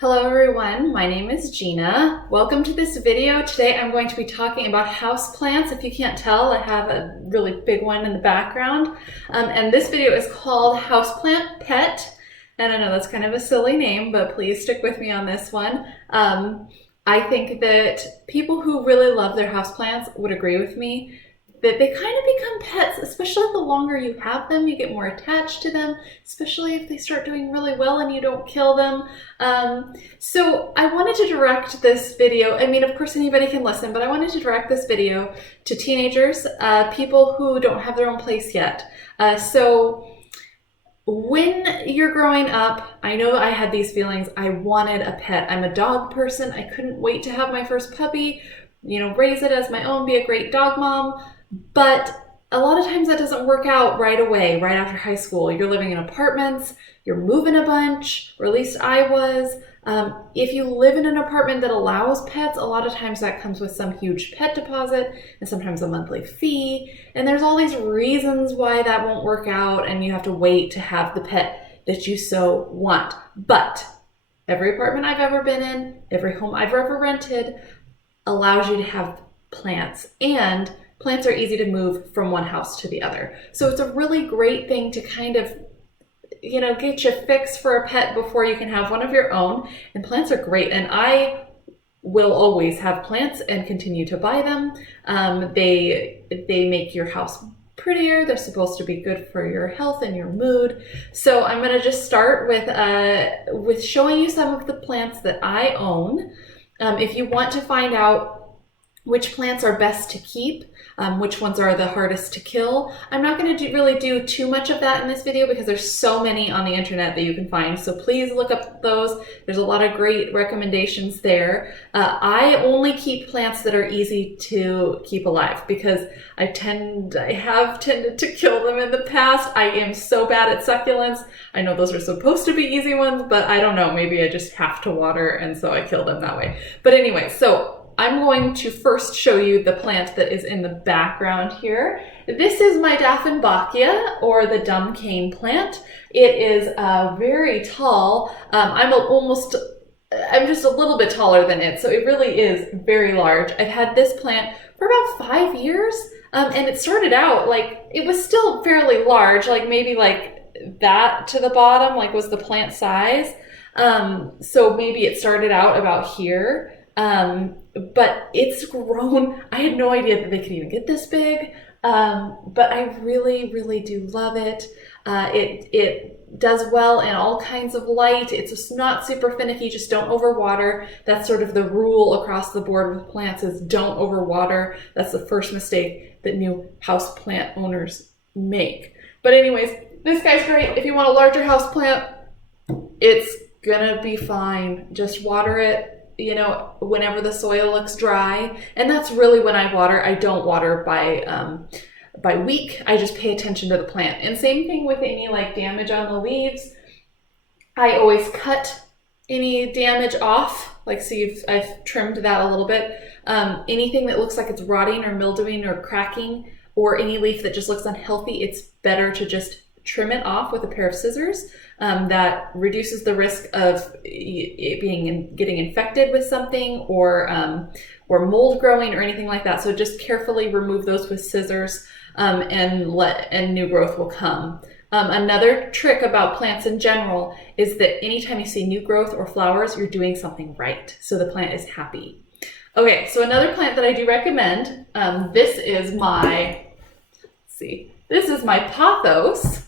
Hello everyone, my name is Gina. Welcome to this video. Today I'm going to be talking about houseplants. If you can't tell, I have a really big one in the background. And this video is called Houseplant Pet. And I know that's kind of a silly name, but please stick with me on this one. I think that people who really love their houseplants would agree with me that they kind of become pets, especially the longer you have them. You get more attached to them, especially if they start doing really well and you don't kill them. So I wanted to direct this video. I mean, of course anybody can listen, but I wanted to direct this video to teenagers, people who don't have their own place yet. So when you're growing up, I know I had these feelings. I wanted a pet. I'm a dog person. I couldn't wait to have my first puppy, raise it as my own, be a great dog mom. But a lot of times that doesn't work out right away, right after high school. You're living in apartments, you're moving a bunch, or at least I was. If you live in an apartment that allows pets, a lot of times that comes with some huge pet deposit and sometimes a monthly fee. And there's all these reasons why that won't work out and you have to wait to have the pet that you so want. But every apartment I've ever been in, every home I've ever rented allows you to have plants, and plants are easy to move from one house to the other. So it's a really great thing to kind of, get you fixed for a pet before you can have one of your own. And plants are great. And I will always have plants and continue to buy them. They make your house prettier. They're supposed to be good for your health and your mood. So I'm going to just start with showing you some of the plants that I own. If you want to find out which plants are best to keep, which ones are the hardest to kill. I'm not going to really do too much of that in this video because there's so many on the internet that you can find. So please look up those. There's a lot of great recommendations there. I only keep plants that are easy to keep alive because I have tended to kill them in the past. I am so bad at succulents. I know those are supposed to be easy ones, but I don't know. Maybe I just have to water and so I kill them that way. But anyway, so I'm going to first show you the plant that is in the background here. This is my Dieffenbachia, or the dumb cane plant. It is very tall. I'm just a little bit taller than it, so it really is very large. I've had this plant for about 5 years, and it started out it was still fairly large, maybe that to the bottom, was the plant size. So maybe it started out about here. But it's grown. I had no idea that they could even get this big. But I really, really do love it. It does well in all kinds of light. It's just not super finicky. Just don't overwater. That's sort of the rule across the board with plants, is don't overwater. That's the first mistake that new house plant owners make. But anyways, this guy's great. If you want a larger house plant, it's gonna be fine. Just water it, whenever the soil looks dry. And that's really when I water. I don't water by week. I just pay attention to the plant. And same thing with any damage on the leaves. I always cut any damage off. I've trimmed that a little bit. Anything that looks like it's rotting or mildewing or cracking, or any leaf that just looks unhealthy, it's better to just trim it off with a pair of scissors. That reduces the risk of it getting infected with something, or mold growing or anything like that. So just carefully remove those with scissors, and new growth will come. Another trick about plants in general is that anytime you see new growth or flowers, you're doing something right. So the plant is happy. Okay, so another plant that I do recommend, this is my Pothos.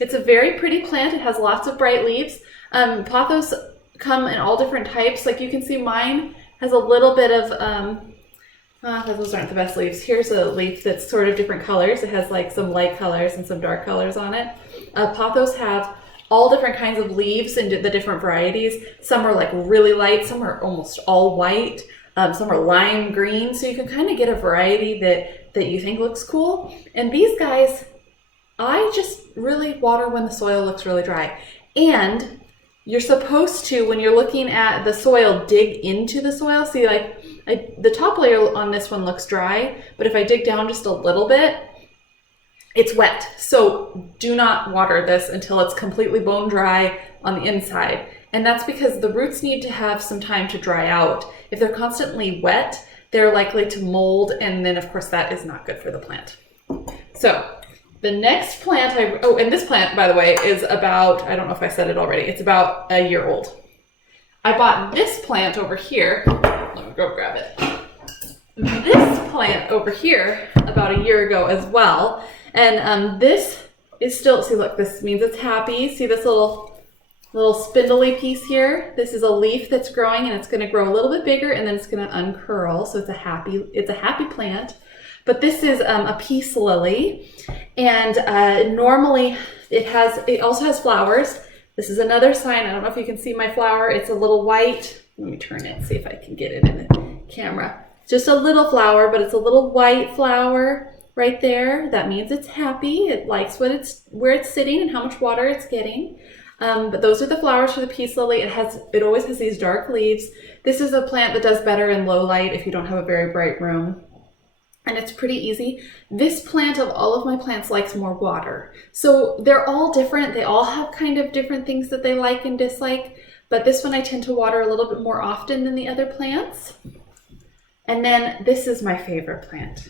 It's a very pretty plant. It has lots of bright leaves. Pothos come in all different types. You can see mine has a little bit of, those aren't the best leaves. Here's a leaf that's sort of different colors. It has some light colors and some dark colors on it. Pothos have all different kinds of leaves and the different varieties. Some are really light, some are almost all white, some are lime green. So you can kind of get a variety that you think looks cool. And these guys, I just really water when the soil looks really dry. And you're supposed to, when you're looking at the soil, dig into the soil. See, the top layer on this one looks dry, but if I dig down just a little bit, it's wet. So do not water this until it's completely bone dry on the inside. And that's because the roots need to have some time to dry out. If they're constantly wet, they're likely to mold, and then of course that is not good for the plant. So the next plant, and this plant, by the way, is about, I don't know if I said it already, it's about a year old. I bought this plant over here. Let me go grab it. This plant over here about a year ago as well. And this is still, see, look, this means it's happy. See this little spindly piece here? This is a leaf that's growing, and it's going to grow a little bit bigger, and then it's going to uncurl. So it's a happy plant. But this is a peace lily, and normally it also has flowers. This is another sign. I don't know if you can see my flower. It's a little white. Let me turn it, see if I can get it in the camera. Just a little flower, but it's a little white flower right there. That means it's happy. It likes where it's sitting and how much water it's getting. But those are the flowers for the peace lily. It always has these dark leaves. This is a plant that does better in low light if you don't have a very bright room. And it's pretty easy. This plant of all of my plants likes more water. So they're all different. They all have kind of different things that they like and dislike. But this one I tend to water a little bit more often than the other plants. And then this is my favorite plant.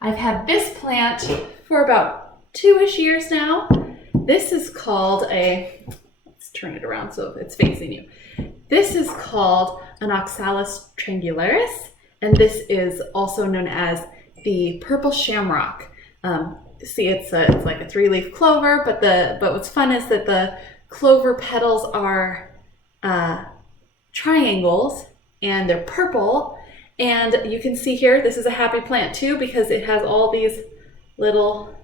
I've had this plant for about 2-ish years now. This is called let's turn it around so it's facing you. This is called an Oxalis triangularis. And this is also known as the Purple Shamrock. See, it's like a 3-leaf clover, but what's fun is that the clover petals are triangles, and they're purple. And you can see here, this is a happy plant too, because it has all these little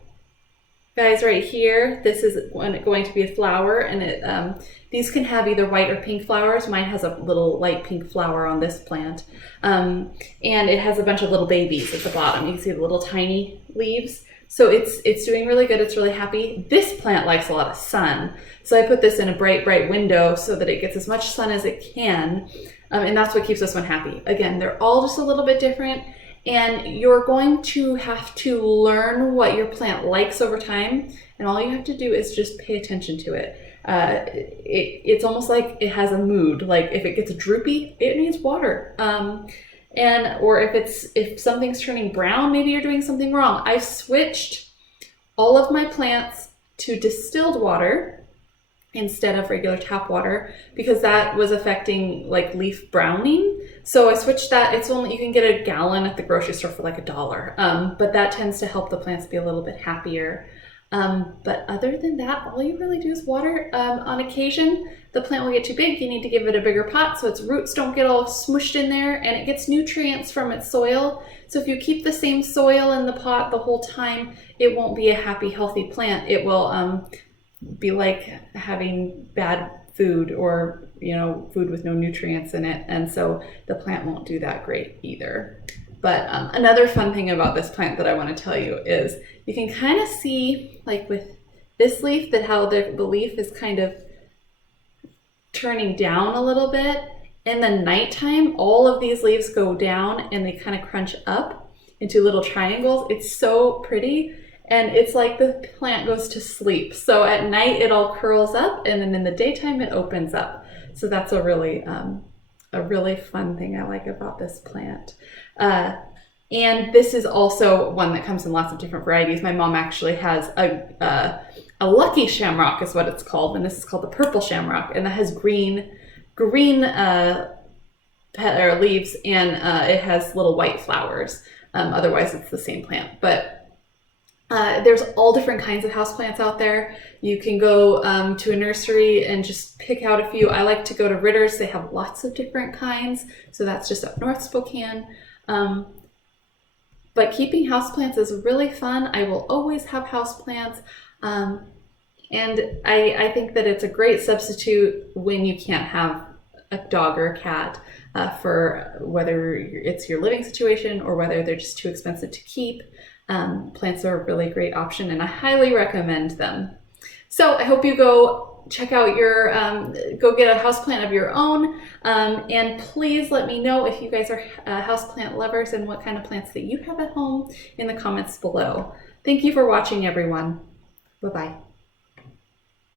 guys right here. This is going to be a flower, and these can have either white or pink flowers. Mine has a little light pink flower on this plant. And it has a bunch of little babies at the bottom. You can see the little tiny leaves. So it's doing really good. It's really happy. This plant likes a lot of sun. So I put this in a bright window so that it gets as much sun as it can. And that's what keeps this one happy. Again, they're all just a little bit different. And you're going to have to learn what your plant likes over time. And all you have to do is just pay attention to it. It's almost like it has a mood. Like if it gets droopy, it needs water. Or if something's turning brown, maybe you're doing something wrong. I've switched all of my plants to distilled water instead of regular tap water because that was affecting like leaf browning. So I switched that. You can get a gallon at the grocery store for like $1. But that tends to help the plants be a little bit happier. But other than that, all you really do is water. On occasion, the plant will get too big. You need to give it a bigger pot so its roots don't get all smushed in there, and it gets nutrients from its soil. So if you keep the same soil in the pot the whole time, it won't be a happy, healthy plant. It will be like having bad food or food with no nutrients in it, and so the plant won't do that great either. But another fun thing about this plant that I want to tell you is you can kind of see, like with this leaf, that how the leaf is kind of turning down a little bit. In the nighttime, all of these leaves go down and they kind of crunch up into little triangles. It's so pretty, and it's like the plant goes to sleep. So at night it all curls up, and then in the daytime it opens up. So that's a really fun thing I like about this plant. And this is also one that comes in lots of different varieties. My mom actually has a lucky shamrock is what it's called, and this is called the Purple Shamrock, and that has green leaves, and it has little white flowers. Otherwise it's the same plant. But there's all different kinds of houseplants out there. You can go to a nursery and just pick out a few. I like to go to Ritter's. They have lots of different kinds. So that's just up north Spokane. But keeping houseplants is really fun. I will always have houseplants. And I think that it's a great substitute when you can't have a dog or a cat for whether it's your living situation or whether they're just too expensive to keep. Plants are a really great option, and I highly recommend them. So I hope you go check out go get a houseplant of your own, and please let me know if you guys are houseplant lovers and what kind of plants that you have at home in the comments below. Thank you for watching, everyone. Bye-bye.